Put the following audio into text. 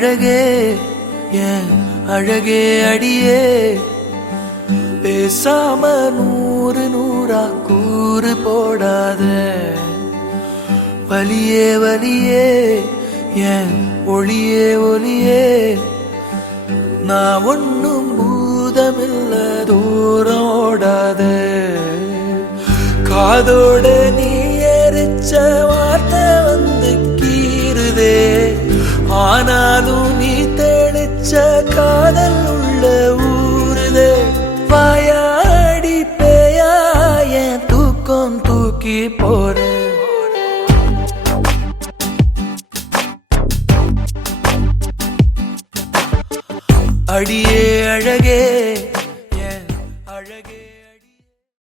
அழகே என் அழகே அடியே பேசாம நூறு நூறா கூறு போடாத வலியே வலியே என் ஒளியே ஒளியே நான் ஒன்னும் பூதமில்ல தூரம் ஓடாத காதோட நீ எரிச்ச வார்த்தை வந்து கீறுதே ஆனாலும் நீ தெளிச்ச காதல் உள்ள ஊறுதே வாயாடி பேயா என் தூக்கம் தூக்கி போற அடியே அழகே என் அழகே